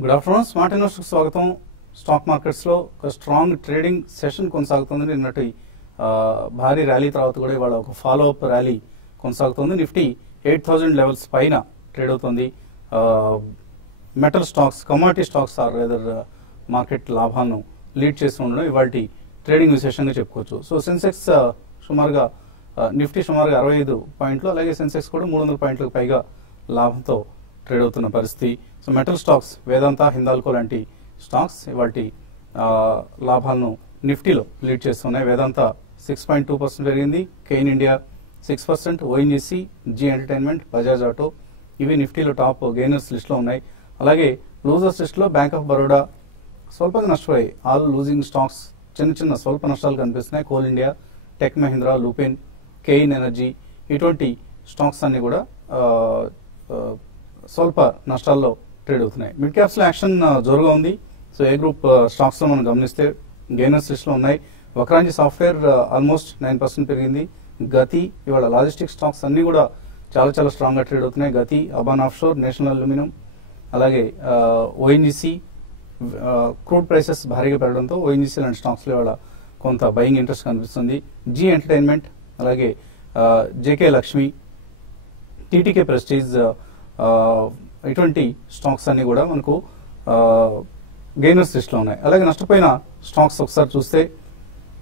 Good afternoon. Smart ఇన్వెస్టర్కి స్వాగతం. Stock మార్కెట్స్లో ఒక స్ట్రాంగ్ ట్రేడింగ్ సెషన్ కొనసాగుతుంది. నిన్నటి భారీ ర్యాలీ తర్వాత కూడా ఇవాళ ఒక ఫాలో అప్ ర్యాలీ కొనసాగుతుంది. నిఫ్టీ 8,000 లెవెల్స్ పైన ట్రేడ్ అవుతుంది. Metal stocks, commodity stocks are rather market లాభాలను లీడ్ చేస్తూ ఉండడం ఇవాళ ట్రేడింగ్ విశేషంగా చెప్పుకోవచ్చు. సో సెన్సెక్స్ సుమారుగా నిఫ్టీ సుమారుగా 65 పాయింట్లు, అలాగే సెన్సెక్స్ కూడా 300 పాయింట్లకు పైగా లాభంతో ట్రేడ్ అవుతున్న పరిస్థితి. సో మెటల్ స్టాక్స్ వేదాంత, హిందాల్కో లాంటి స్టాక్స్ ఇవాటి లాభాలను నిఫ్టీలో లీడ్ చేస్తున్నాయి. వేదాంత 6.2% పెరిగింది, Cairn India 6%, ONGC, Zee entertainment, Bajaj auto ఇవి నిఫ్టీలో టాప్ గెయినర్స్ లిస్ట్లో ఉన్నాయి. అలాగే లూజర్స్ లిస్ట్లో బ్యాంక్ ఆఫ్ బరోడా స్వల్పంగా నష్టపోయాయి. ఆల్ లూజింగ్ స్టాక్స్ చిన్న స్వల్ప నష్టాలు కనిపిస్తున్నాయి. Coal India, tech Mahindra, Lupin, Cain energy ఇటువంటి స్టాక్స్ అన్ని కూడా స్వల్ప నష్టాల్లో ట్రేడ్ అవుతున్నాయి. మిడ్ క్యాప్స్ లో యాక్షన్ జోరుగా ఉంది. సో ఏ గ్రూప్ స్టాక్స్ లో మనం గమనిస్తే గెయినర్స్ లిస్ట్ లో ఉన్నాయి. వక్రాంజి సాఫ్ట్వేర్ ఆల్మోస్ట్ 9% పెరిగింది. గతి, ఇవాళ లాజిస్టిక్ స్టాక్స్ అన్ని కూడా చాలా స్ట్రాంగ్ గా ట్రేడ్ అవుతున్నాయి. గతి, అబాన్ ఆఫ్షోర్, నేషనల్ అల్యూమినియం, అలాగే ఓఎన్జీసీ. క్రూడ్ ప్రైసెస్ భారీగా పెరగడంతో ఓఎన్జీసీ లాంటి స్టాక్స్ లో ఇవాళ కొంత బయింగ్ ఇంట్రెస్ట్ కనిపిస్తుంది. జీ ఎంటర్టైన్మెంట్, అలాగే జేకే లక్ష్మి, టీటీకే ప్రెస్టీజ్ ఇటువంటి స్టాక్స్ అన్ని కూడా మనకు గెయినర్స్ లిస్ట్ లో ఉన్నాయి. అలాగే నష్టపోయిన స్టాక్స్ ఒకసారి చూస్తే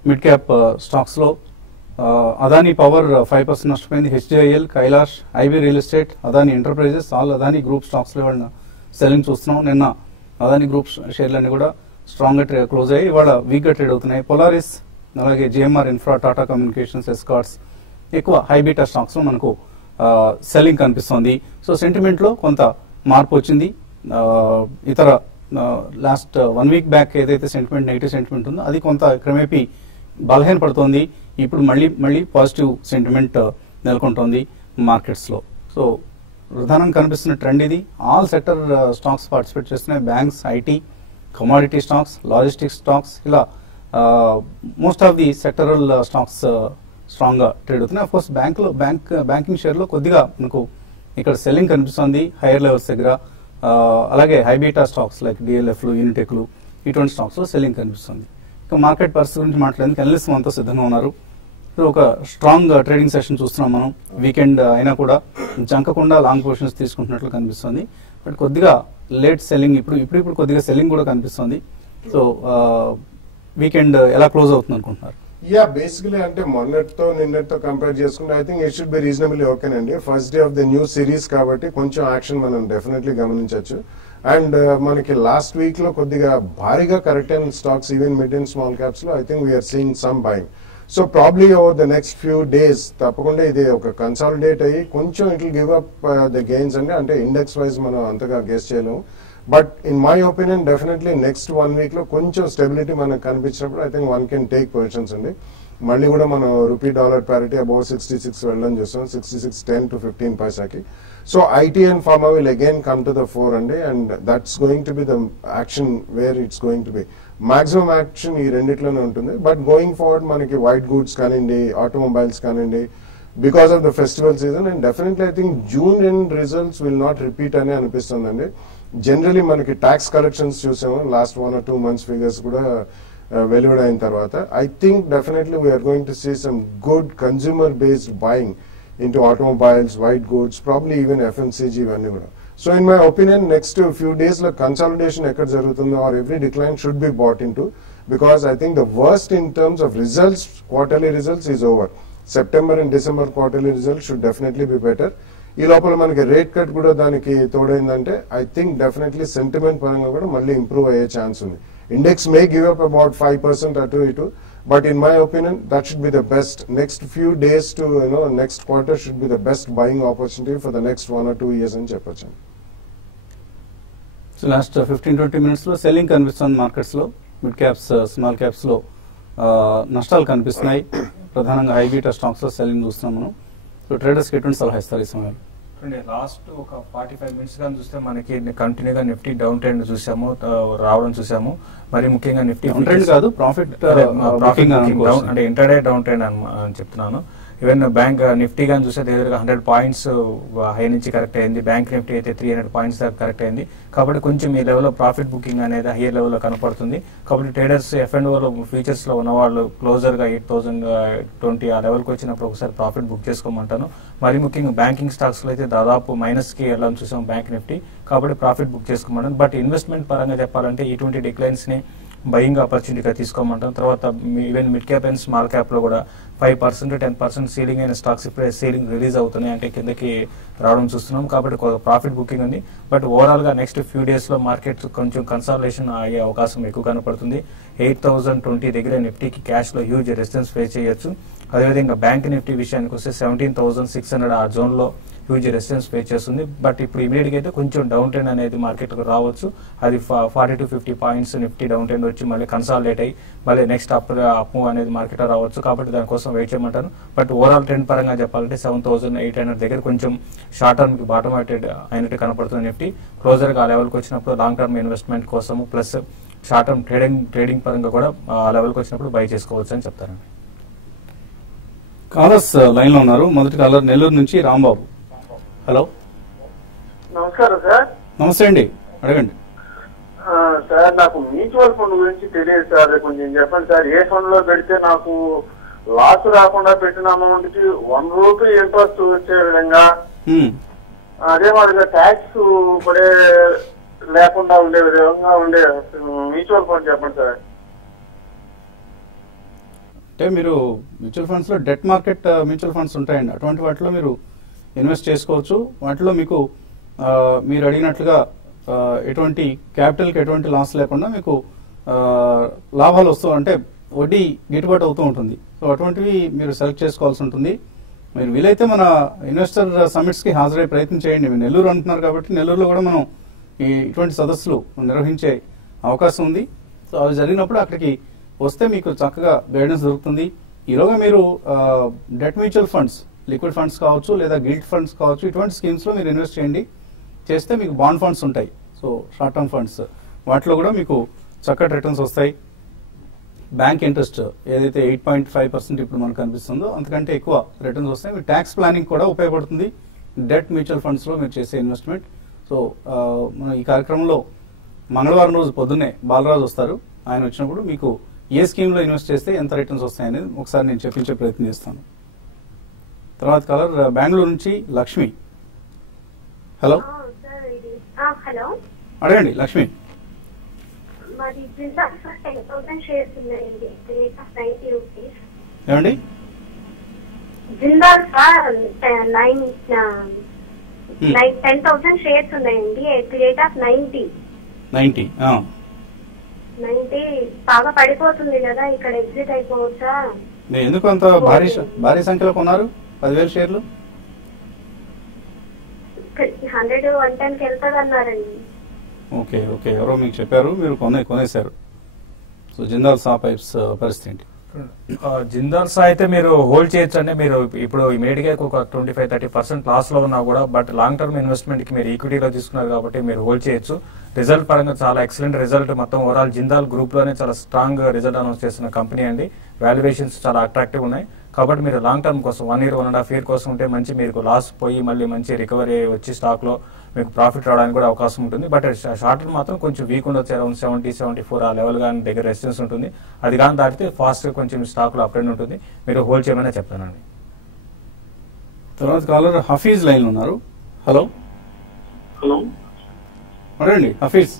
మిడ్ క్యాప్ స్టాక్స్ లో అదానీ పవర్ 5% నష్టపోయింది. HDIL, Kailash, IB real estate, Adani enterprises, all Adani group stocks లో ఇవాళ సెల్లింగ్ చూస్తున్నాం. నిన్న అదానీ గ్రూప్ షేర్లన్నీ కూడా స్ట్రాంగ్ గా క్లోజ్ అయ్యి ఇవాళ వీక్ గా ట్రేడ్ అవుతున్నాయి. పొలారిస్, అలాగే JMR infra, Tata communications, escorts ఎక్కువ హై బీటా స్టాక్స్ లో మనకు సెల్లింగ్ కనిపిస్తోంది. సో సెంటిమెంట్ లో కొంత మార్పు వచ్చింది. ఇతర లాస్ట్ 1 వీక్ బ్యాక్ ఏదైతే సెంటిమెంట్, నెగిటివ్ సెంటిమెంట్ ఉందో అది కొంత క్రమేపీ బలహీనపడుతోంది. ఇప్పుడు మళ్ళీ పాజిటివ్ సెంటిమెంట్ నెలకొంటోంది మార్కెట్స్ లో. సో ప్రధానంగా కనిపిస్తున్న ట్రెండ్ ఇది. ఆల్ సెక్టర్ స్టాక్స్ పార్టిసిపేట్ చేస్తున్నాయి. Banks, IT, commodity stocks, logistics stocks, ఇలా most of the sectoral stocks strong గా ట్రేడ్ అవుతున్నాయి. అఫ్ కోర్స్ బ్యాంకింగ్ షేర్ లో కొద్దిగా మనకు ఇక్కడ సెల్లింగ్ కనిపిస్తుంది హైయర్ లెవెల్స్ దగ్గర. అలాగే హైబీటా స్టాక్స్ లైక్ డిఎల్ఎఫ్లు, యూనిటెక్లు ఇటువంటి స్టాక్స్ లో సెల్లింగ్ కనిపిస్తుంది. ఇక మార్కెట్ పరిస్థితి గురించి మాట్లాడేందుకు అనలిస్ట్ మనతో సిద్ధంగా ఉన్నారు. ఒక స్ట్రాంగ్ ట్రేడింగ్ సెషన్ చూస్తున్నాం మనం. వీకెండ్ అయినా కూడా జంకకుండా లాంగ్ పొజిషన్స్ తీసుకుంటున్నట్లు కనిపిస్తుంది. బట్ కొద్దిగా లేట్ సెల్లింగ్ ఇప్పుడు కొద్దిగా సెల్లింగ్ కూడా కనిపిస్తుంది. సో వీకెండ్ ఎలా క్లోజ్ అవుతుంది అనుకుంటున్నారు? యా, బేసికలీ అంటే మొన్నటితో నిన్నటితో కంపేర్ చేసుకుంటే I think it should be reasonably ఓకేనండి. First day of the new series కాబట్టి కొంచెం యాక్షన్ మనం డెఫినెట్లీ గమనించవచ్చు. అండ్ మనకి లాస్ట్ వీక్ లో కొద్దిగా భారీగా కరెక్ట్ అయిన stocks even mid and small caps లో I think we're seeing some buying. So probably over the next few days తప్పకుండా ఇది ఒక కన్సాలిడేట్ అయ్యి కొంచెం it will give up the gains అండి. అంటే ఇండెక్స్ వైజ్ మనం అంతగా గెస్ చేయలేము. But in my opinion definitely next 1 week లో కొంచెం స్టెబిలిటీ మనకు కనిపించినప్పుడు I think one can take positions అండి. మళ్ళీ కూడా మనం రూపీ డాలర్ ప్యారిటీ అబౌవ్ 66 వెళ్ళడం చూస్తాం, 66.10 to 15 పైసాకి. So IT and pharma will again come to the fore అండి. And that's going to be the action where it's going to be. Maximum action ఈ రెండిట్లోనే ఉంటుంది. బట్ గోయింగ్ ఫార్వర్డ్ మనకి white goods కానివ్వండి, automobiles కానివ్వండి, because of the festival season and definitely I think June end results will not repeat అని అనిపిస్తుందండి. Generally మనకి tax collections చూసాము లాస్ట్ 1 or 2 months ఫిగర్స్ కూడా వెలువడ అయిన తర్వాత I think definitely we are going to see some good consumer based buying into automobiles, white goods, probably even FMCG ఇవన్నీ కూడా. So in my opinion next few days లో consolidation ఎక్కడ జరుగుతుందో or every decline should be bought in to, because I think the worst in terms of results, quarterly results is over. September and December quarterly results should definitely be better. ఈ లోపల మనకి rate cut కూడా దానికి తోడైందంటే I think definitely sentiment పరంగా కూడా మళ్ళీ improve అయ్యే chance ఉంది. Index may give up about 5% అటు ఇటు, but in my opinion that should be the best. Next few days to next quarter should be the best buying opportunity for the next 1 or 2 years అని చెప్పొచ్చు. So last 15-20 minutes లో selling కనిపిస్తుంది markets లో. Mid caps, small caps లో నష్టాలు కనిపిస్తున్నాయి. ప్రధానంగా high beta stocks లో సెల్లింగ్ చూస్తున్నాం మనం. సో ట్రేడర్స్ కి ఎటువంటి సలహా ఇస్తారు ఈ సమయంలో? లాస్ట్ ఒక 45 minutes గా చూస్తే మనకి కంటిన్యూగా నిఫ్టీ డౌన్ ట్రెండ్ చూసాము, రావడం చూసాము. మరి ముఖ్యంగా నిఫ్టీ కాదు, ప్రాఫిట్ అంటే ఇంటర్డే డౌన్ ట్రెండ్ అని చెప్తున్నాను. ఈవెన్ బ్యాంక్ నిఫ్టీ కానీ చూస్తే దగ్గరగా 100 పాయింట్స్ హై నుంచి కరెక్ట్ అయింది. బ్యాంక్ నిఫ్టీ అయితే 300 పాయింట్స్ దాకా కరెక్ట్ అయింది. కాబట్టి కొంచెం ఈ లెవెల్లో ప్రాఫిట్ బుకింగ్ అనేది హైయర్ లెవెల్లో కనపడుతుంది. కాబట్టి ట్రేడర్స్ F&O ఫ్యూచర్స్ లో ఉన్న వాళ్ళు క్లోజర్ గా 8020 ఆ లెవెల్కి వచ్చినప్పుడు ఒకసారి ప్రాఫిట్ బుక్ చేసుకోమంటాను. మరి ముఖ్యంగా బ్యాంకింగ్ స్టాక్స్ లో అయితే దాదాపు మైనస్ కి వెళ్ళాలని చూసాం బ్యాంక్ నిఫ్టీ. కాబట్టి ప్రాఫిట్ బుక్ చేసుకోమంటాను. బట్ ఇన్వెస్ట్మెంట్ పరంగా చెప్పాలంటే ఇటువంటి డిక్లైన్స్ ని బయింగ్ ఆపర్చునిటీగా తీసుకోమంటాం. తర్వాత even mid cap and small cap లో కూడా 5% 10% సీలింగ్ అయిన స్టాక్స్ ఇప్పుడే సీలింగ్ రిలీజ్ అవుతున్నాయి, అంటే కిందకి రావడం చూస్తున్నాం. కాబట్టి ప్రాఫిట్ బుకింగ్ ఉంది. బట్ ఓవరాల్ గా నెక్స్ట్ ఫ్యూ డేస్ లో మార్కెట్ కొంచెం కన్సాలిడేషన్ అయ్యే అవకాశం ఎక్కువ కనపడుతుంది. 8020 దగ్గర నిఫ్టీకి క్యాష్ లో హ్యూజ్ రెసిస్టెన్స్ ఫేస్ చేయొచ్చు. అదేవిధంగా బ్యాంక్ నిఫ్టీ విషయానికి వస్తే 17,600 ఆ జోన్ లో హ్యూజ్ రెసిస్టెన్స్ ఫేస్ చేస్తుంది. బట్ ఇప్పుడు ఇమీడియట్ గా అయితే కొంచెం డౌన్ ట్రెండ్ అనేది మార్కెట్ కు రావచ్చు. అది 40 to 50 points Nifty down trend వచ్చి మళ్ళీ కన్సాలిడేట్ అయ్యి మళ్ళీ నెక్స్ట్ అప్ మూవ్ అనేది మార్కెట్ రావచ్చు. కాబట్టి దానికోసం వెయిట్ చేయమంటాను. బట్ ఓవరాల్ ట్రెండ్ పరంగా చెప్పాలంటే 7,800 దగ్గర కొంచెం షార్ట్ టర్మ్ కి బాటమ్ అయినట్టు కనపడుతుంది నిఫ్టీ. క్లోజర్ గా ఆ లెవెల్కి వచ్చినప్పుడు లాంగ్ టర్మ్ ఇన్వెస్ట్మెంట్ కోసము ప్లస్ షార్ట్ టర్మ్ ట్రేడింగ్ పరంగా కూడా ఆ లెవెల్కి వచ్చినప్పుడు బై చేసుకోవచ్చు అని చెప్తారండి. కాలర్స్ లైన్ లో ఉన్నారు. మొదటి కాలర్ నెల్లూరు నుంచి రాంబాబు. హలో, నమస్కారం సార్. నమస్తే అండి, అడగండి. సార్ నాకు మ్యూచువల్ ఫండ్ గురించి తెలియదు సార్, కొంచెం చెప్పండి సార్. ఏ ఫండ్ లో పెడితే నాకు లాస్ రాకుండా పెట్టిన అమౌంట్ కి ₹1 ఇంట్రెస్ట్ వచ్చే విధంగా, అదే మాదిరిగా ట్యాక్స్ పడే లేకుండా ఉండే విధంగా ఉండే మ్యూచువల్ ఫండ్ చెప్పండి సార్. అంటే మీరు మ్యూచువల్ ఫండ్స్ లో డెట్ మార్కెట్ మ్యూచువల్ ఫండ్స్ ఉంటాయండి. అటువంటి వాటిలో మీరు ఇన్వెస్ట్ చేసుకోవచ్చు. వాటిలో మీకు మీరు అడిగినట్లుగా ఎటువంటి క్యాపిటల్కి ఎటువంటి లాస్ లేకుండా మీకు లాభాలు వస్తూ, అంటే వడ్డీ గిట్టుబాటు అవుతూ ఉంటుంది. సో అటువంటివి మీరు సెలెక్ట్ చేసుకోవాల్సి ఉంటుంది. మీరు వీలైతే మన ఇన్వెస్టర్ సమ్మిట్స్ కి హాజరై ప్రయత్నం చేయండి. మీరు నెల్లూరు అంటున్నారు కాబట్టి నెల్లూరులో కూడా మనం ఇటువంటి సదస్సులు నిర్వహించే అవకాశం ఉంది. సో అవి జరిగినప్పుడు అక్కడికి వస్తే మీకు చక్కగా గైడెన్స్ దొరుకుతుంది. ఈలోగా మీరు debt mutual funds, liquid funds కావచ్చు లేదా గిల్ట్ ఫండ్స్ కావచ్చు, ఇటువంటి స్కీమ్స్ లో మీరు ఇన్వెస్ట్ చేయండి. చేస్తే మీకు బాండ్ ఫండ్స్ ఉంటాయి, సో షార్ట్ టర్మ్ ఫండ్స్, వాటిలో కూడా మీకు చక్కటి రిటర్న్స్ వస్తాయి. బ్యాంక్ ఇంట్రెస్ట్ ఏదైతే 8.5% ఇప్పుడు మనకు కనిపిస్తుందో అంతకంటే ఎక్కువ రిటర్న్స్ వస్తాయి. మీ ట్యాక్స్ ప్లానింగ్ కూడా ఉపయోగపడుతుంది డెట్ మ్యూచువల్ ఫండ్స్ లో మీరు చేసే ఇన్వెస్ట్మెంట్. సో మనం ఈ కార్యక్రమంలో మంగళవారం రోజు పొద్దున్నే బాలరాజు వస్తారు. ఆయన వచ్చినప్పుడు మీకు ఏ స్కీమ్ లో ఇన్వెస్ట్ చేస్తే ఎంత రిటర్న్స్ వస్తాయనేది ఒకసారి నేను చెప్పించే ప్రయత్నం చేస్తాను. తర్వాత కలర్ బెంగళూరు నుంచి లక్ష్మి. హలో, హలో, అడగండి లక్ష్మి. మాది జిందాల్ 10,000 షేర్స్ ఉన్నాయండి, రేట్ ఆఫ్ ₹90. ఏమండి? జిందాల్ 10,000 షేర్స్ ఉన్నాయండి, రేట్ ఆఫ్ 90. 90 బాగా పడిపోతుంది కదా, ఇక్కడ ఎగ్జిట్ అయిపోవచ్చా? మీరు ఎందుకు అంత భారీ సంఖ్యలో కొన్నారు 10,000 షేర్లు? 100-110కి వెళ్తుంది అన్నారండి. ఓకే ఓకే, ఎవరో మీకు చెప్పారు, మీరు కొనేశారు. సో జిందాల్ సా పైప్స్ పరిస్థితి ఏంటి? జిందాల్ సా అయితే మీరు హోల్డ్ చేయొచ్చు అండి. మీరు ఇప్పుడు ఇమీడియట్ గా ఒక 25-30% లాస్ లో ఉన్నా కూడా, బట్ లాంగ్ టర్మ్ ఇన్వెస్ట్మెంట్ కి మీరు ఈక్విటీలో తీసుకున్నారు కాబట్టి మీరు హోల్డ్ చేయొచ్చు. రిజల్ట్ పరంగా చాలా ఎక్సలెంట్ రిజల్ట్, మొత్తం ఓవరాల్ జిందాల్ గ్రూప్ లోనే చాలా స్ట్రాంగ్ రిజల్ట్ అనౌన్స్ చేసిన కంపెనీ అండి. వాల్యుయేషన్స్ చాలా అట్రాక్టివ్ ఉన్నాయి. కాబట్టి మీరు లాంగ్ టర్మ్ కోసం 1 year 1.5 year కోసం ఉంటే మంచి మీకు లాస్ పోయి మళ్ళీ మంచి రికవరీ వచ్చి స్టాక్ లో మీకు ప్రాఫిట్ రావడానికి కూడా అవకాశం ఉంటుంది. బట్ షార్ట్ టర్మ్ మాత్రం కొంచెం వీక్ ఉండొచ్చు. అరౌండ్ 70-74 ఆ లెవెల్ కానీ దగ్గర రెసిస్టెన్స్ ఉంటుంది. అది కానీ దాటితే ఫాస్ట్ కొంచెం స్టాక్ లో అప్ ట్రెండ్ ఉంటుంది. మీరు హోల్డ్ చేయమని చెప్తానండి. తర్వాత కాలర్ హఫీజ్ లైన్ ఉన్నారు. హలో, అడగండి హఫీజ్.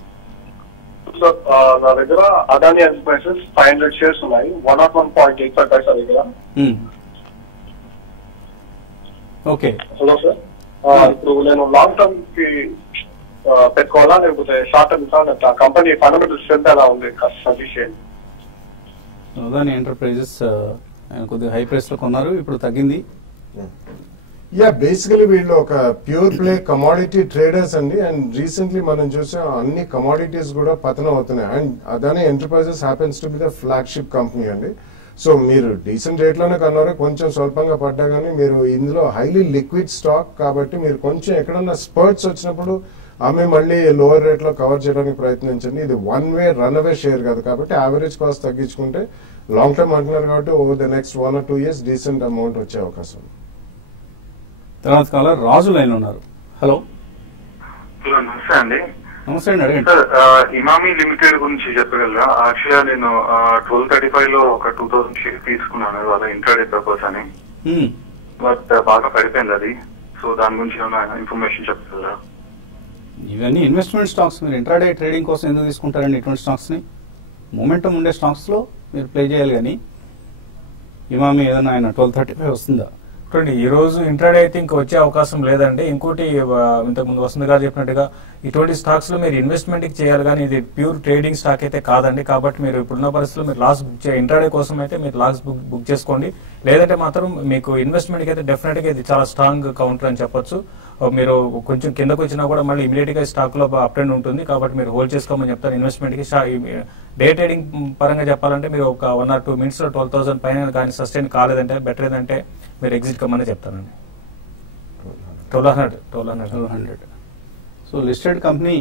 నా దగ్గర అదాని ఎంటర్ప్రైజెస్ 500 షేర్స్ ఉన్నాయి, 101.85 పైసా దగ్గర. ఓకే, హలో సార్, ఇప్పుడు నేను లాంగ్ టర్మ్ కి పెట్టుకోవాలా లేకపోతే short term? Company fundamental strength ఎలా ఉంది సజెస్ట్ చేయండి. అదాని ఎంటర్ప్రైజెస్ ఆయన కొద్దిగా హై ప్రైస్ లో కొన్నారు, ఇప్పుడు తగ్గింది. బేసికలీ వీళ్ళు ఒక ప్యూర్ ప్లే కమాడిటీ ట్రేడర్స్ అండి. అండ్ రీసెంట్లీ మనం చూసాం అన్ని కమాడిటీస్ కూడా పతనం అవుతున్నాయి. And Adani enterprises happens to be the flagship company అండి. సో మీరు డీసెంట్ రేట్ లోనే కన్నారు, కొంచెం స్వల్పంగా పడ్డా కానీ మీరు ఇందులో హైలీ లిక్విడ్ స్టాక్ కాబట్టి మీరు కొంచెం ఎక్కడన్నా స్పర్ట్స్ వచ్చినప్పుడు ఆమె మళ్ళీ లోవర్ రేట్ లో కవర్ చేయడానికి ప్రయత్నించండి. ఇది one way run away share కాదు కాబట్టి యావరేజ్ కాస్ట్ తగ్గించుకుంటే లాంగ్ టర్మ్ అంటున్నారు కాబట్టి over the next 1 or 2 years decent amount వచ్చే అవకాశం. తర్వాత కాలర్ రాజు లైన్ ఉన్నారు. హలో నమస్తే అండి. నమస్తే అండి, అడగండి. సార్, ఇమామి లిమిటెడ్ గురించి చెప్పగలరా? యాక్చువల్గా నేను 1235 లో ఒక 2000 షేర్ తీసుకున్నాను వాళ్ళ ఇంట్రాడే పర్పస్ అని, బట్ బాగా పడిపోయింది అది. సో దాని గురించి ఏమైనా ఇన్ఫర్మేషన్ చెప్పగలరా? ఇవన్నీ ఇన్వెస్ట్మెంట్ స్టాక్స్. మీరు ఇంట్రాడే ట్రేడింగ్ కోసం ఎందుకు తీసుకుంటారండి ఇటువంటి స్టాక్స్ ని? మొమెంటం ఉండే స్టాక్స్ లో మీరు ప్లే చేయాలి. కానీ ఇమామి ఏదైనా ఆయన 1235 వస్తుందా? చూడండి, ఈ రోజు ఇంట్రాడే అయితే ఇంకా వచ్చే అవకాశం లేదండి. ఇంకోటి ఇంతకుముందు వసంత్ గారు చెప్పినట్టుగా ఇటువంటి స్టాక్స్ లో మీరు ఇన్వెస్ట్మెంట్ కి చేయాలి, కానీ ఇది ప్యూర్ ట్రేడింగ్ స్టాక్ అయితే కాదండి. కాబట్టి మీరు ఇప్పుడున్న పరిస్థితుల్లో మీరు లాస్ బుక్ ఇంట్రాడే కోసం అయితే మీరు లాస్ బుక్ చేసుకోండి. లేదంటే మాత్రం మీకు ఇన్వెస్ట్మెంట్ కి అయితే డెఫినెట్ గా ఇది చాలా స్ట్రాంగ్ కౌంటర్ అని చెప్పొచ్చు. మీరు కొంచెం కిందకు వచ్చినా కూడా మళ్ళీ ఇమీడియట్ గా స్టాక్ లో అప్ ట్రెండ్ ఉంటుంది. కాబట్టి మీరు హోల్డ్ చేసుకోమని చెప్తాను. ఇన్వెస్ట్మెంట్ కి డే ట్రేడింగ్ పరంగా చెప్పాలంటే మీరు ఒక 1 or 2 minutes లో 12,000 పైన కానీ సస్టైన్ కాలేదంటే బెటర్ ఏదంటే మీరు ఎగ్జిట్ కమ్మని చెప్తానండి. 1200. సో లిస్టెడ్ కంపెనీ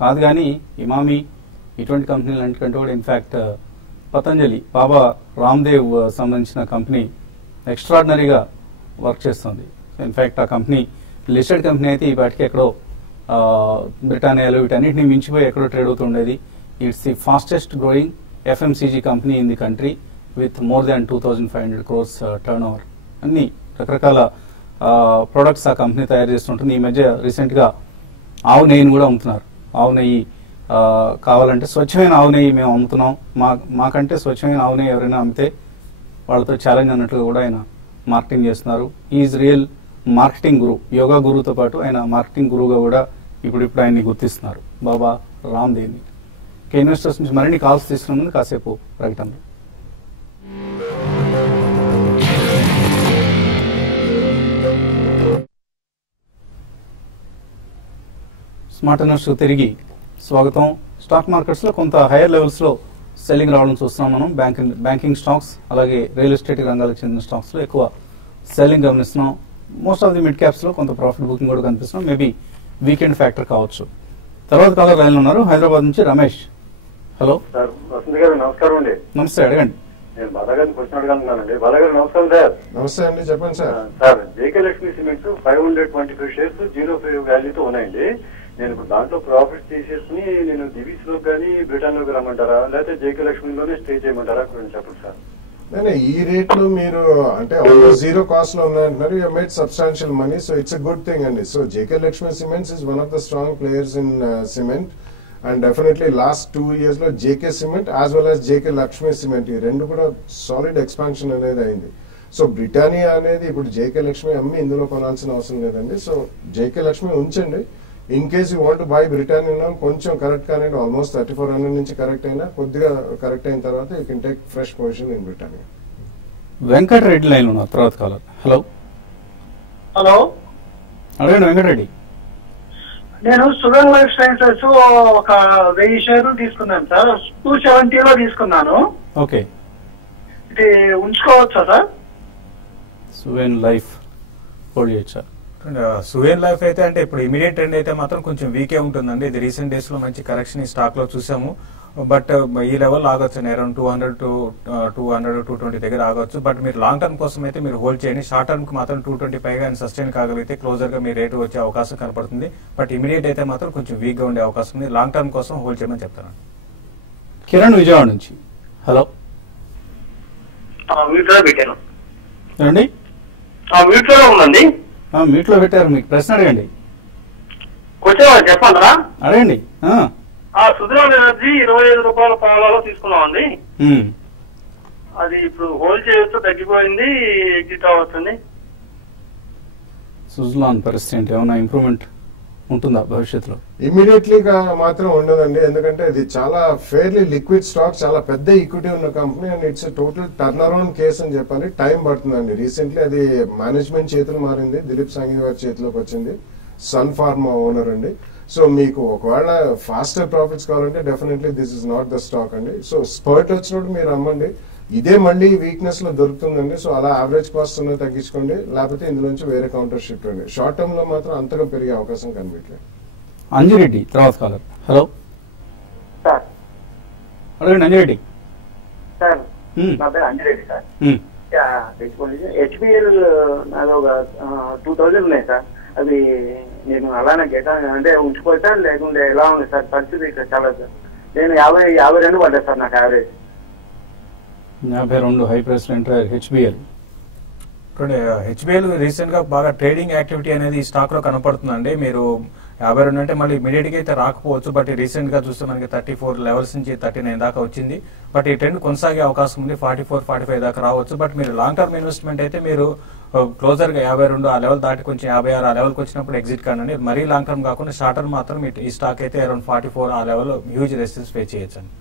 కాదు, కానీ ఇమామి ఇటువంటి కంపెనీ లాంటి కంటే కూడా ఇన్ఫాక్ట్ పతంజలి బాబా రామ్దేవ్ సంబంధించిన కంపెనీ ఎక్స్ట్రాడినరీగా వర్క్ చేస్తుంది. ఇన్ఫాక్ట్ ఆ కంపెనీ లిస్టెడ్ కంపెనీ అయితే ఈ వాటికి ఎక్కడో బ్రిటానియాలో వీటన్నిటిని మించిపోయి ఎక్కడో ట్రేడ్ అవుతుండేది. It's the fastest growing FMCG company in the country with more than 2,500 crores turnover. అన్ని రకరకాల ప్రొడక్ట్స్ ఆ కంపెనీ తయారు చేస్తుంటుంది. ఈ మధ్య రీసెంట్ గా ఆవు నెయ్యిని కూడా అమ్ముతున్నారు. ఆవు నెయ్యి కావాలంటే స్వచ్ఛమైన ఆవు నెయ్యి మేము అమ్ముతున్నాం, మాకంటే స్వచ్ఛమైన ఆవు నెయ్యి ఎవరైనా అమ్మితే వాళ్ళతో ఛాలెంజ్ అన్నట్టుగా కూడా ఆయన మార్కెటింగ్ చేస్తున్నారు. ఈజ్ రియల్ మార్కెటింగ్ గురు, యోగా గురువుతో పాటు ఆయన మార్కెటింగ్ గురువుగా కూడా ఇప్పుడు ఆయన్ని గుర్తిస్తున్నారు, బాబా రామ్దేవ్ని. ఇన్వెస్టర్స్ నుంచి మరిన్ని కాల్స్ తీసుకున్న ముందు కాసేపు ప్రకటనలు. స్మార్ట్ ఇన్వెస్టర్ తిరిగి స్వాగతం. స్టాక్ మార్కెట్స్ లో కొంత హైయర్ లెవెల్స్ లో సెల్లింగ్ రావడం చూస్తున్నాం మనం. బ్యాంకింగ్ స్టాక్స్ అలాగే రియల్ ఎస్టేట్ రంగాలకు చెందిన స్టాక్స్ లో ఎక్కువ సెల్లింగ్ గమనిస్తున్నాం. Most of the mid caps లో కొంత ప్రాఫిట్ బుకింగ్ కూడా కనిపిస్తున్నాం. మేబీ వీకెండ్ ఫ్యాక్టర్ కావచ్చు. తర్వాత కాలర్ లైన్ ఉన్నారు హైదరాబాద్ నుంచి రమేష్. హలో సార్, వసంత్ గారు నమస్కారం అండి. నమస్తే, అడగండి. నేను బాలగారిని క్వశ్చన్ అడగనున్నానండి. బాలగారు నమస్కారం సార్. నమస్తే అండి, చెప్పండి sir. Sir, JK Lakshmi cements 525 shares 0.5 వాల్యూతో ఉన్నాయండి. నేను ఇప్పుడు దాంట్లో ప్రాఫిట్ తీసేసుకుని నేను దివీస్ లో కానీ బ్రిటాన్లోకి రమ్మంటారా, లేకపోతే జేకే లక్ష్మీలోనే స్టే చేయమంటారా కొంచెం చెప్పండి సార్. ఈ రేట్ లో మీరు అంటే జీరో కాస్ట్ లో ఉన్నాయంటున్నారు. You made substantial money, so it's a good thing అండి. So JK Lakshmi cements is one of the strong players in cement. And definitely last 2 years లో JK cement as well as JK Lakshmi cement ఈ రెండు కూడా solid expansion అనేది అయింది. So Britannia అనేది ఇప్పుడు JK Lakshmi అమ్మి ఇందులో కొనాల్సిన అవసరం లేదండి. సో జేకే లక్ష్మీ ఉంచండి. In case you want buy Britannia కొంచెం కరెక్ట్ కానీ ఆల్మోస్ట్ 3400 నుంచి కరెక్ట్ అయినా కొద్దిగా కరెక్ట్ అయిన తర్వాత you can take fresh position in Britannia. Venkatareddy line ఉన్నారు తర్వాత కాలర్. హలో అడగండి వెంకటరెడ్డి. నేను సుగర్ లైఫ్ సైన్సెస్ ఒక 1000 షేర్లు తీసుకున్నాను సార్. 270లో తీసుకున్నాను. ఓకే, ఇది ఉంచుకోవచ్చా సార్? సువెన్ లైఫ్ హోల్డ్ చేయొచ్చా? సువేన్ లైఫ్ అయితే అంటే ఇప్పుడు ఇమీడియట్ ట్రెండ్ అయితే మాత్రం కొంచెం వీకే ఉంటుందండి. ఇది రీసెంట్ డేస్ లో మంచి కరెక్షన్ ఈ స్టాక్ లో చూసాము. బట్ ఈ లెవెల్ ఆగొచ్చు, అరౌండ్ 200 to 220 దగ్గర ఆగొచ్చు. బట్ మీరు లాంగ్ టర్మ్ కోసం అయితే మీరు హోల్డ్ చేయండి. షార్ట్ టర్మ్ కి మాత్రం 220 పైగా సస్టైన్ కాగలిగితే క్లోజర్ గా మీ రేటు వచ్చే అవకాశం కనపడుతుంది. బట్ ఇమీడియట్ అయితే మాత్రం కొంచెం వీక్ గా ఉండే అవకాశం ఉంది. లాంగ్ టర్మ్ కోసం హోల్డ్ చేయమని చెప్తాను. కిరణ్ విజయవాడ నుంచి. హలో పెట్టాను ఏమండి? మ్యూట్లో ఉందండి. మీట్లో పెట్టారు, మీకు ప్రశ్న అడగండి. కొంచెం చెప్పాలా? అడగండి. సుజలాన్ ఎనర్జీ 25 రూపాయల పాలలో తీసుకున్నామండి. అది ఇప్పుడు హోల్డ్ చేయొచ్చు, తగ్గిపోయింది, ఎగ్జిట్ అవ్వచ్చండి. సుజలాన్ పరిస్థితి ఏంటి? ఏమైనా ఇంప్రూవ్మెంట్ ఉంటుందా భవిష్యత్తులో? ఇమీడియట్లీ గా మాత్రం ఉండదండి. ఎందుకంటే ఇది చాలా ఫెయిర్లీ లిక్విడ్ స్టాక్, చాలా పెద్ద ఈక్విటీ ఉన్న company and it's total turn around case అని చెప్పాలి. టైం పడుతుందండి. రీసెంట్లీ అది మేనేజ్మెంట్ చేతులు మారింది, దిలీప్ సంఘీ గారి చేతిలోకి వచ్చింది. సన్ ఫార్మా ఓనర్ అండి. సో మీకు ఒకవేళ ఫాస్టర్ ప్రాఫిట్స్ కావాలంటే definitely this is not the stock అండి. సో స్పర్ట్ వచ్చినప్పుడు మీరు అమ్మండి. ఇదే మళ్ళీ వీక్నెస్ లో దొరుకుతుందండి. సో అలా యావరేజ్ కాస్ట్ ఉన్నది తగ్గించుకోండి, లేకపోతే ఇందులోంచి వేరే కౌంటర్ షిఫ్ట్ అండి. షార్ట్ టర్మ్ లో మాత్రం అంతగా పెరిగే అవకాశం కనిపించలేదు. అంజిరెడ్డి తర్వాత కాలర్. హలో సార్ అడగండి అంజిరెడ్డి. సార్ నా పేరు అంజిరెడ్డి సార్. హెచ్పిఎల్ నాది ఒక 2000 ఉన్నాయి సార్. అది నేను అలానే అంటే ఉంచుకోవచ్చా లేకుంటే ఎలా ఉంది సార్ పరిస్థితి? ఇక్కడ చాలా సార్ నేను 52 పడ్డా సార్ నాకు average. 52 high price enter HBL. ఇప్పుడు హెచ్బిఎల్ రీసెంట్ గా బాగా ట్రేడింగ్ యాక్టివిటీ అనేది ఈ స్టాక్ లో కనపడుతుందండి. మీరు 52 అంటే మళ్ళీ ఇమీడియట్ గా అయితే రాకపోవచ్చు, బట్ రీసెంట్ గా చూస్తే మనకి 34 లెవెల్స్ నుంచి 39 దాకా వచ్చింది. బట్ ఈ ట్రెండ్ కొనసాగే అవకాశం ఉంది, 44-45 దాకా రావచ్చు. బట్ మీరు లాంగ్ టర్మ్ ఇన్వెస్ట్మెంట్ అయితే మీరు క్లోజర్ గా 52 ఆ లెవెల్ దాటి కొంచెం 56 ఆ లెవెల్కి వచ్చినప్పుడు ఎగ్జిట్ కానండి. మరీ లాంగ్ టర్మ్ కాకుండా షార్ట్ టర్మ్ మాత్రం ఈ స్టాక్ అయితే అరౌండ్ 44 ఆ లెవెల్ హ్యూజ్ రెసిస్టెన్స్ ఫేస్ చేయొచ్చు అండి.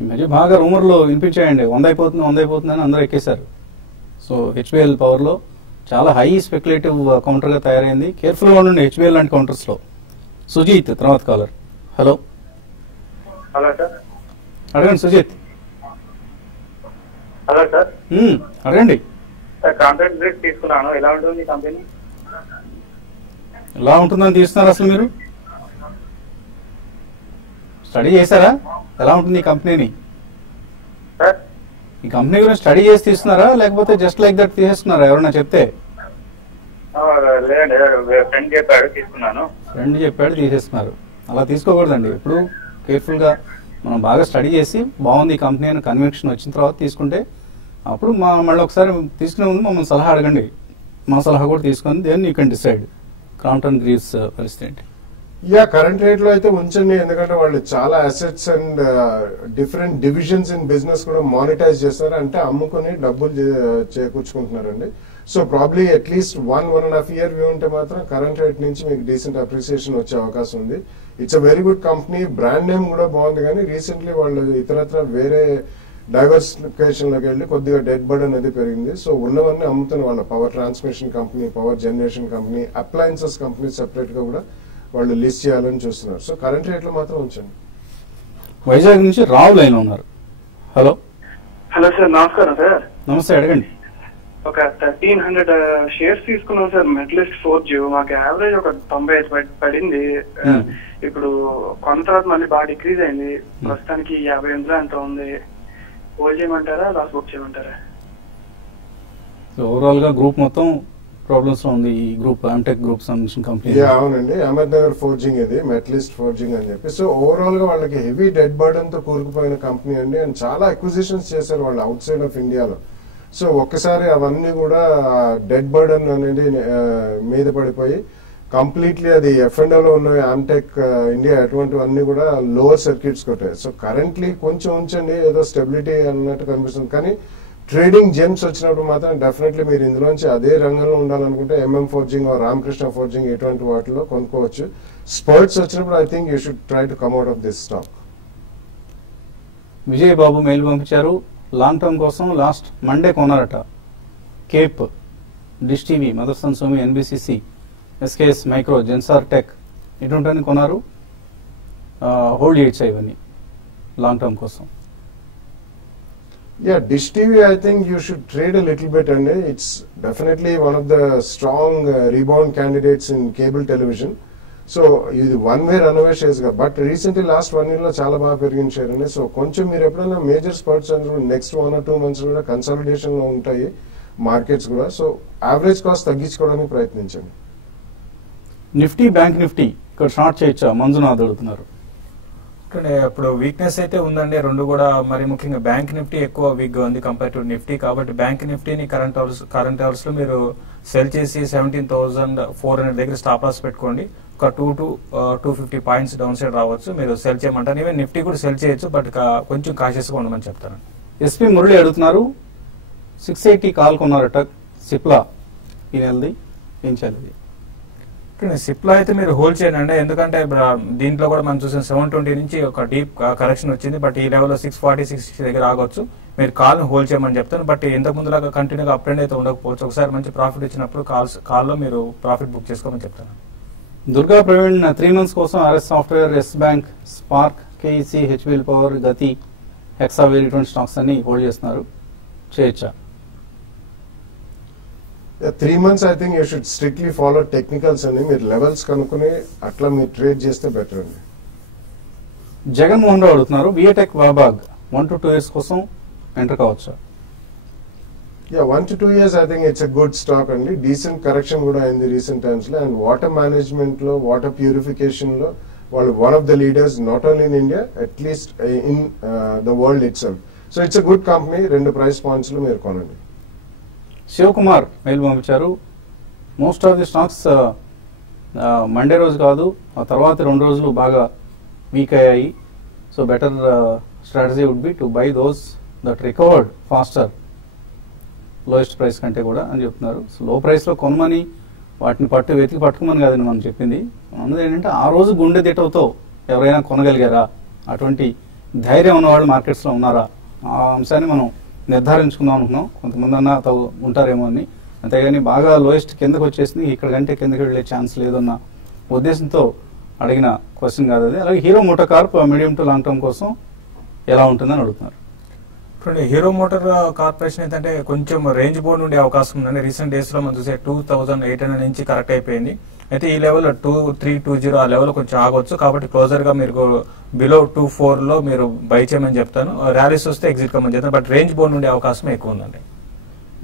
ఈ మధ్య బాగా రూమర్లు వినిపించాయండి, 100 అయిపోతుంది అని అందరూ ఎక్కేశారు. సో హెచ్బిఎల్ పవర్ లో చాలా హై స్పెక్యులేటివ్ కౌంటర్ గా తయారైంది. కేర్ఫుల్ గా ఉండండి హెచ్బిఎల్ లాంటి కౌంటర్స్ లో. సుజీత్ తర్వాత కాలర్. Hello hello sir. అడగండి సుజీత్. Hello sir. అడగండి. కాంట్రాక్ట్ బ్రేక్ తీసుకున్నాను, ఎలా ఉంటుంది కంపెనీ? ఎలా ఉంటుందని తీస్తున్నారు అసలు మీరు? స్టడీ చేశారా ఎలా ఉంటుంది ఈ కంపెనీని? సార్ ఈ కంపెనీ గురించి స్టడీ చేసి తీస్తున్నారా లేకపోతే జస్ట్ లైక్ దట్ తీసేస్తున్నారా? ఎవరైనా చెప్తే? లేదండి, ఫ్రెండ్ చెప్పాడు తీసుకున్నాను. ఫ్రెండ్ చెప్పాడు తీసేస్తున్నారు. అలా తీసుకోకూడదండి. ఎప్పుడు కేర్ఫుల్ గా మనం బాగా స్టడీ చేసి బాగుంది ఈ కంపెనీ అని కన్విక్షన్ వచ్చిన తర్వాత తీసుకుంటే అప్పుడు మళ్ళీ ఒకసారి తీసుకునే ముందు మమ్మల్ని సలహా అడగండి. మా సలహా కూడా తీసుకొని then you can decide. Crompton Greaves పరిస్థితి ఏంటి? కరెంట్ రేట్ లో అయితే ఉంచండి, ఎందుకంటే వాళ్ళు చాలా assets and different divisions in business కూడా మానిటైజ్ చేస్తారు, అంటే అమ్ముకుని డబ్బులు చేకూర్చుకుంటున్నారండి. So probably at least 1.5 year view ఉంటే మాత్రం కరెంట్ రేట్ నుంచి మీకు డీసెంట్ అప్రిసియేషన్ వచ్చే అవకాశం ఉంది. It's a very good company, brand name కూడా బాగుంది. కానీ రీసెంట్లీ వాళ్ళు ఇతరత్ర వేరే డైవర్సిఫికేషన్ లోకి వెళ్ళి కొద్దిగా డెడ్ బర్డెన్ అనేది పెరిగింది. సో ఉన్నవన్నీ అమ్ముతున్న వాళ్ళ power transmission company, power generation company, appliances company separate గా కూడా వాళ్ళు లిస్ట్ చేయాలని చూస్తున్నారు. సో కరెంట్ రేట్ లో మాత్రం ఉంచండి. వైజాగ్ నుంచి రావు లైన్ ఉన్నారు. హలో హలో సార్, నమస్కారం సార్. నమస్తే, అడగండి. ఒక 1300 షేర్స్ తీసుకున్నాం సార్, మెటలిస్ట్ ఫోర్జ్. మాకు యావరేజ్ ఒక 95 పడింది. ఇప్పుడు కొన్న తర్వాత మళ్ళీ బాగా డిక్రీజ్ అయింది. ప్రస్తుతానికి 58 ఎంత ఉంది. హోల్డ్ చేయమంటారా, లాస్ బుక్ చేయమంటారా? ఓవరాల్ గా గ్రూప్ మొత్తం ప్రాబ్లమ్స్ లో ఉంది. ఈ గ్రూప్ ఎంటెక్ గ్రూప్ సంబంధించిన కంపెనీ. అవునండి, అహ్మద్నగర్ ఫోర్జింగ్ ఇది, మెటలిస్ట్ ఫోర్జింగ్ అని చెప్పి. సో ఓవరాల్ గా వాళ్ళకి హెవీ డెడ్ బర్డెన్ తో కూరుకుపోయిన కంపెనీ అండి. అండ్ చాలా అక్విజిషన్స్ చేశారు వాళ్ళు అవుట్ సైడ్ ఆఫ్ ఇండియాలో. సో ఒక్కసారి అవన్నీ కూడా డెడ్ బర్డెన్ అనేది మీద పడిపోయి కంప్లీట్లీ అది ఎఫ్ఎండ్లో ఉన్న ఆమ్టెక్ ఇండియా అటువంటివన్నీ కూడా లోవర్ సర్క్యూట్స్ కొట్టాయి. సో కరెంట్లీ కొంచెం ఉంచండి, ఏదో స్టెబిలిటీ అన్నట్టు కనిపిస్తుంది. కానీ ట్రేడింగ్ జెమ్స్ వచ్చినప్పుడు మాత్రం డెఫినెట్లీ మీరు ఇందులోంచి అదే రంగంలో ఉండాలనుకుంటే ఎంఎం ఫోర్జింగ్ రామకృష్ణ ఫోర్జింగ్ ఇటువంటి వాటిలో కొనుక్కోవచ్చు. స్పర్ట్స్ వచ్చినప్పుడు I think you should try to come out of this stock. Vijay Babu mail పంపించారు. లాంగ్ టర్మ్ కోసం లాస్ట్ మండే కొన్నారట. కేప్, dish TV, Motherson Sumi, NBCC, SKS micro, Zensar tech ఇటువంటివన్నీ కొన్నారు. హోల్డ్ చేయొచ్చా ఇవన్నీ లాంగ్ టర్మ్ కోసం? Dish TV, I think you should trade a little bit, and it's definitely one of the strong rebound candidates in cable television. So ఇది one way run away shares గా, but recently last 1 year లో చాలా బాగా పెరిగిన share అండి. So కొంచెం మీరు ఎప్పుడైనా మేజర్ స్పర్ట్స్ అంటే నెక్స్ట్ 1 or 2 months కూడా కన్సాలిడేషన్ లో ఉంటాయి మార్కెట్స్ కూడా. సో యావరేజ్ కాస్ట్ తగ్గించుకోవడానికి ప్రయత్నించండి. నిఫ్టీ, బ్యాంక్ నిఫ్టీ ఇక్కడ షార్ట్ చేయొచ్చా? మంజునాథ్ అడుగుతున్నారు. ఇప్పుడు వీక్నెస్ అయితే ఉందండి రెండు కూడా. మరి ముఖ్యంగా బ్యాంక్ నిఫ్టీ ఎక్కువ వీక్ గా ఉంది కంపేర్ టు నిఫ్టీ. కాబట్టి బ్యాంక్ నిఫ్టీని కరెంట్ అవర్స్ లో మీరు సెల్ చేసి 17,400 దగ్గర స్టాప్ లాస్ పెట్టుకోండి. ఒక 2 to 250 పాయింట్స్ డౌన్ సైడ్ రావచ్చు. మీరు సెల్ చేయమంటారు. ఈవెన్ నిఫ్టీ కూడా సెల్ చేయొచ్చు, బట్ కొంచెం కాషియస్ గా ఉండమని చెప్తాను. ఎస్పీ మురళి అడుగుతున్నారు. 680 కాల్ కొన్నారట సిప్లా, ఈ నెలది ఏం చేయాలి? సిప్లా అయితే మీరు హోల్డ్ చేయండి, ఎందుకంటే దీంట్లో కూడా మనం చూసిన 720 నుంచి ఒక డీప్ కరెక్షన్ వచ్చింది. బట్ ఈ లెవెల్లో 640, 660 దగ్గర ఆగొచ్చు. మీరు కాల్ హోల్డ్ చేయమని చెప్తాను. బట్ ఇంతకు ముందులాగా కంటిన్యూగా అప్ ట్రెండ్ అయితే ఉండకపోవచ్చు. ఒకసారి మంచి ప్రాఫిట్ ఇచ్చినప్పుడు కాల్లో మీరు ప్రాఫిట్ బుక్ చేసుకోమని చెప్తాను. దుర్గా ప్రవీణ్ 3 months కోసం RS software, Yes Bank, Spark, KEC, HBL power, Gati, Hexaware ఇటువంటి స్టాక్స్ అన్ని హోల్డ్ చేస్తున్నారు. చేయొచ్చా? 3 months I think you should strictly follow technicals అండి. మీరు లెవెల్స్ కనుక్కుని అట్లా మీరు ట్రేడ్ చేస్తే బెటర్ అండి. జగన్మోహన్ రావు అడుగుతున్నారు విఏటెక్ వాబాగ్ 1 to 2 years కోసం enter కావచ్చా? 1 to 2 years I think it's a good stock అండి. డీసెంట్ కరెక్షన్ కూడా అయింది రీసెంట్ టైమ్స్ లో. అండ్ వాటర్ మేనేజ్మెంట్ లో, వాటర్ ప్యూరిఫికేషన్ లో వాళ్ళు one of the leaders not only in India, at least in the world itself. So it's a good company. 2 price points లో మీరు కొనండి. శివకుమార్ మెయిల్ పంపించారు. Most of the stocks Monday రోజు కాదు, ఆ తర్వాత 2 రోజులు బాగా వీక్ అయ్యాయి. So better strategy would be to buy those that recovered faster lowest price కంటే కూడా అని చెప్తున్నారు. సో లో ప్రైస్లో కొనమని వాటిని వెతికి పట్టుకోమని కాదని మనం చెప్పింది. అన్నది ఏంటంటే ఆ రోజు గుండె తిట్టవుతో ఎవరైనా కొనగలిగారా, అటువంటి ధైర్యం ఉన్నవాళ్ళు మార్కెట్స్లో ఉన్నారా, ఆ అంశాన్ని మనం నిర్ధారించుకుందాం అనుకున్నాం. కొంతమంది అన్న ఉంటారేమో అని. అంతేగాని బాగా లోయెస్ట్ కిందకు వచ్చేసింది, ఇక్కడ కంటే కిందకి వెళ్ళే ఛాన్స్ లేదన్న ఉద్దేశంతో అడిగిన క్వశ్చన్ కాదు అది. అలాగే hero motor Corp medium to long term కోసం ఎలా ఉంటుందని అడుగుతున్నారు. ఇప్పుడు హీరో మోటార్ కార్పొరేషన్ ఏంటంటే కొంచెం రేంజ్ బోర్డ్ ఉండే అవకాశం ఉందండి. రీసెంట్ డేస్ లో మనం చూసే 2800 నుంచి కరెక్ట్ అయిపోయింది. అయితే ఈ లెవెల్ 2320 ఆ లెవెల్ కొంచెం ఆగొచ్చు. కాబట్టి క్లోజర్ గా మీరు బిలో 24 లో మీరు బై చేయమని చెప్తాను. ర్యాలీస్ వస్తే ఎగ్జిట్ కమని చెప్తాను. బట్ రేంజ్ బోర్డ్ ఉండే అవకాశం ఎక్కువ ఉందండి.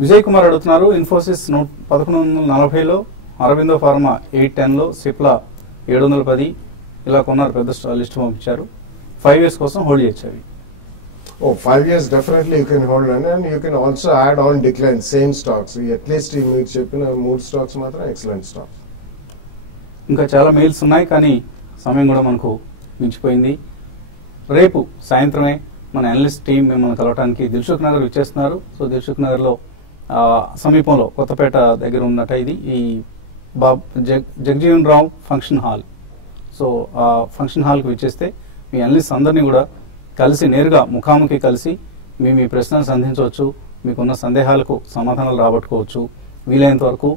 విజయ్ కుమార్ అడుగుతున్నారు ఇన్ఫోసిస్ 1140లో, అరవిందో ఫార్మా 810 లో, సిప్లా 710 ఇలా కొన్నారు. పెద్ద లిస్ట్ పంపించారు. 5 years కోసం హోల్డ్ చేయొచ్చు అవి. 5 years definitely you can hold on, and you can also add on decline same stocks. At least మీరు చెప్పిన 3 stocks మాత్రం ఎక్సలెంట్ స్టాక్స్. ఇంకా చాలా మెయిల్స్ ఉన్నాయి కానీ సమయం కూడా మనకు మించిపోయింది. రేపు సాయంత్రమే మన అనలిస్ట్ టీం మిమ్మల్ని కలవడానికి దిల్సుఖ్ నగర్ విచ్చేస్తున్నారు. సో దిల్సుఖ్ నగర్లో సమీపంలో కొత్తపేట దగ్గర ఉన్నట్ట ఇది ఈ జగజీవన్ రావు ఫంక్షన్ హాల్. సో ఆ ఫంక్షన్ హాల్కి విచ్చేస్తే మీ అనలిస్ట్ అందరినీ కూడా కలిసి నేరుగా ముఖాముఖి కలిసి మీ ప్రశ్నలు సంధించవచ్చు, మీకున్న సందేహాలకు సమాధానాలు రాబట్టుకోవచ్చు. వీలైనంత వరకు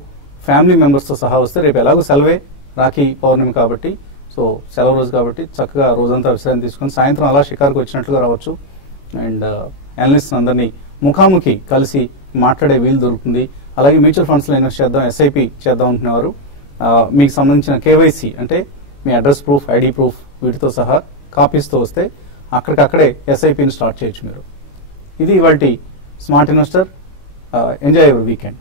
ఫ్యామిలీ మెంబర్స్తో సహా వస్తే రేపు ఎలాగో సెలవే, రాఖీ పౌర్ణమి కాబట్టి, సో సెలవు రోజు కాబట్టి చక్కగా రోజంతా విశ్రాంతి తీసుకొని సాయంత్రం అలా షికార్కి వచ్చినట్లుగా రావచ్చు. అండ్ అనలిస్ట్ అందరినీ ముఖాముఖి కలిసి మాట్లాడే వీలు దొరుకుతుంది. అలాగే మ్యూచువల్ ఫండ్స్లో ఇన్వెస్ట్ చేద్దాం, ఎస్ఐపి చేద్దాం అనుకునేవారు మీకు సంబంధించిన కేవైసీ అంటే మీ అడ్రస్ ప్రూఫ్, ఐడి ప్రూఫ్ వీటితో సహా కాపీస్తో వస్తే అక్కడికక్కడే ఎస్ఐపిని స్టార్ట్ చేయొచ్చు మీరు. ఇది ఇవాల్టి smart investor. Enjoy your weekend.